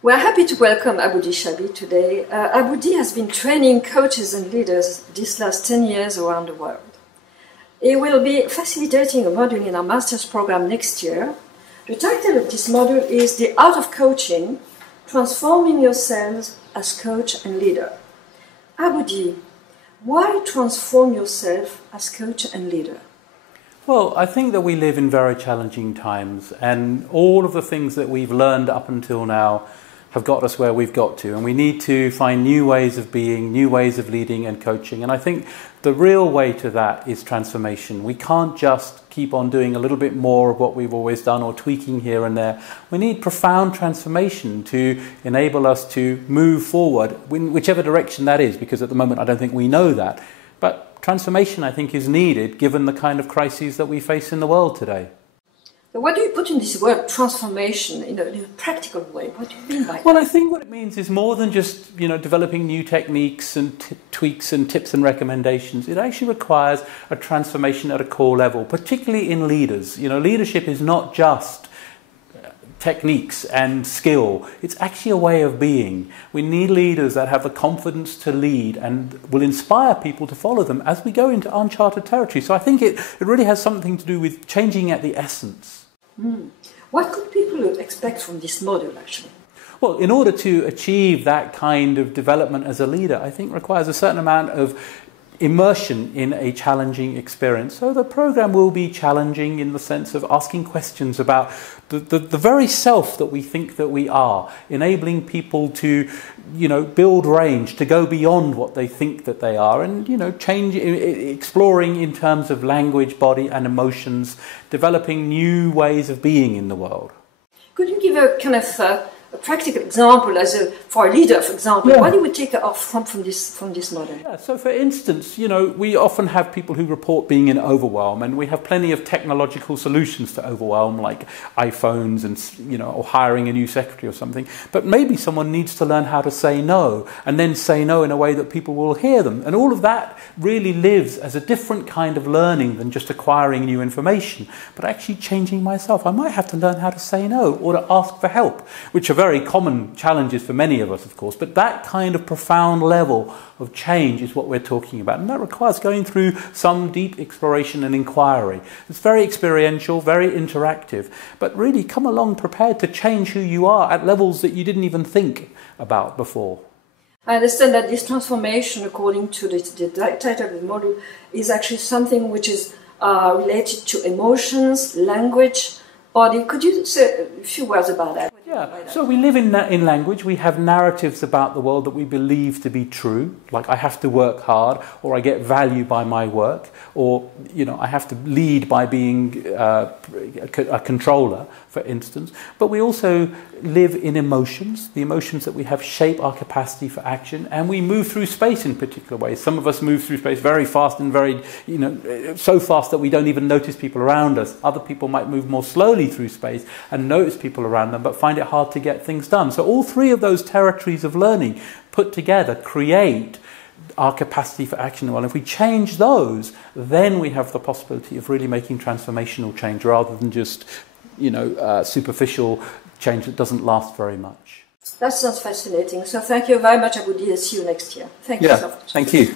We are happy to welcome Aboodi Shabi today. Aboodi has been training coaches and leaders these last 10 years around the world. He will be facilitating a module in our master's program next year. The title of this module is The Art of Coaching, Transforming Yourselves as Coach and Leader. Aboodi, why transform yourself as coach and leader? Well, I think that we live in very challenging times, and all of the things that we've learned up until now have got us where we've got to, and we need to find new ways of being, new ways of leading and coaching. And I think the real way to that is transformation. We can't just keep on doing a little bit more of what we've always done or tweaking here and there. We need profound transformation to enable us to move forward in whichever direction that is, because at the moment I don't think we know that. But transformation, I think, is needed given the kind of crises that we face in the world today. So what do you put in this word transformation in a practical way? What do you mean by that? Well, I think what it means is more than just developing new techniques and tweaks and tips and recommendations. It actually requires a transformation at a core level, particularly in leaders. Leadership is not just techniques and skill. It's actually a way of being. We need leaders that have the confidence to lead and will inspire people to follow them as we go into uncharted territory. So I think it really has something to do with changing at the essence. What could people expect from this model, actually? Well, in order to achieve that kind of development as a leader, I think requires a certain amount of immersion in a challenging experience. So the program will be challenging in the sense of asking questions about the very self that we think that we are, enabling people to build range, to go beyond what they think that they are, and exploring in terms of language, body and emotions, developing new ways of being in the world. Could you give a kind of a practical example for a leader, for example? Yeah. What do we take off from this model? Yeah, so for instance, we often have people who report being in overwhelm, and we have plenty of technological solutions to overwhelm, like iPhones and or hiring a new secretary or something. But maybe someone needs to learn how to say no, and then say no in a way that people will hear them. And all of that really lives as a different kind of learning than just acquiring new information, but actually changing myself. I might have to learn how to say no or to ask for help, which are very common challenges for many of us, of course, but that kind of profound level of change is what we're talking about, and that requires going through some deep exploration and inquiry. It's very experiential, very interactive, but really come along prepared to change who you are at levels that you didn't even think about before. I understand that this transformation, according to the title of the model, is actually something which is related to emotions, language, body. Could you say a few words about that? Yeah, so we live in language. We have narratives about the world that we believe to be true, like I have to work hard, or I get value by my work, or I have to lead by being a controller, for instance. But we also live in emotions. The emotions that we have shape our capacity for action, and we move through space in particular ways. Some of us move through space very fast and very, so fast that we don't even notice people around us. Other people might move more slowly through space and notice people around them, but find it hard to get things done. So all three of those territories of learning put together create our capacity for action. Well, if we change those, then we have the possibility of really making transformational change rather than just, superficial change that doesn't last very much. That sounds fascinating. So thank you very much, Aboodi, and see you next year. Thank you so much. Thank you.